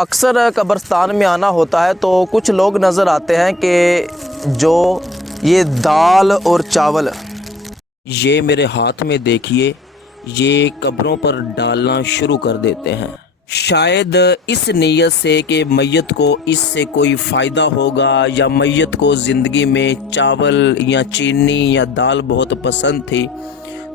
اکثر قبرستان میں آنا ہوتا ہے تو کچھ لوگ نظر آتے ہیں کہ جو یہ دال اور چاول یہ میرے ہاتھ میں دیکھیے، یہ قبروں پر ڈالنا شروع کر دیتے ہیں، شاید اس نیت سے کہ میت کو اس سے کوئی فائدہ ہوگا، یا میت کو زندگی میں چاول یا چینی یا دال بہت پسند تھی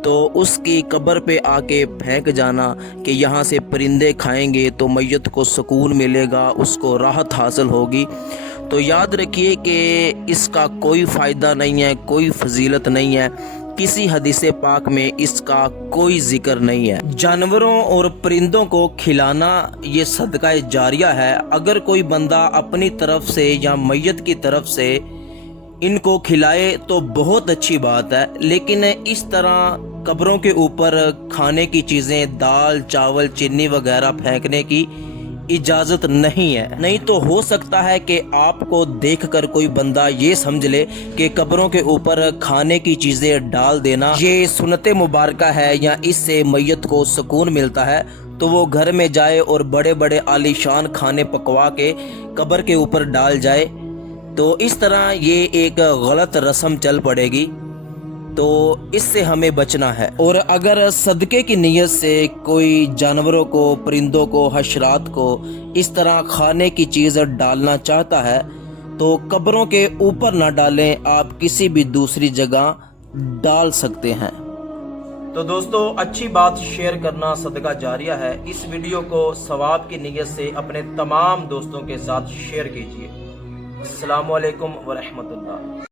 تو اس کی قبر پہ آ کے پھینک جانا کہ یہاں سے پرندے کھائیں گے تو میت کو سکون ملے گا، اس کو راحت حاصل ہوگی۔ تو یاد رکھیے کہ اس کا کوئی فائدہ نہیں ہے، کوئی فضیلت نہیں ہے، کسی حدیث پاک میں اس کا کوئی ذکر نہیں ہے۔ جانوروں اور پرندوں کو کھلانا یہ صدقہ جاریہ ہے۔ اگر کوئی بندہ اپنی طرف سے یا میت کی طرف سے ان کو کھلائے تو بہت اچھی بات ہے، لیکن اس طرح قبروں کے اوپر کھانے کی چیزیں، دال چاول چینی وغیرہ پھینکنے کی اجازت نہیں ہے۔ نہیں تو ہو سکتا ہے کہ آپ کو دیکھ کر کوئی بندہ یہ سمجھ لے کہ قبروں کے اوپر کھانے کی چیزیں ڈال دینا یہ سنت مبارکہ ہے یا اس سے میت کو سکون ملتا ہے، تو وہ گھر میں جائے اور بڑے بڑے عالی شان کھانے پکوا کے قبر کے اوپر ڈال جائے، تو اس طرح یہ ایک غلط رسم چل پڑے گی، تو اس سے ہمیں بچنا ہے۔ اور اگر صدقے کی نیت سے کوئی جانوروں کو، پرندوں کو، حشرات کو اس طرح کھانے کی چیز ڈالنا چاہتا ہے تو قبروں کے اوپر نہ ڈالیں، آپ کسی بھی دوسری جگہ ڈال سکتے ہیں۔ تو دوستو، اچھی بات شیئر کرنا صدقہ جاریہ ہے۔ اس ویڈیو کو ثواب کی نیت سے اپنے تمام دوستوں کے ساتھ شیئر کیجیے۔ السلام علیکم ورحمۃ اللہ۔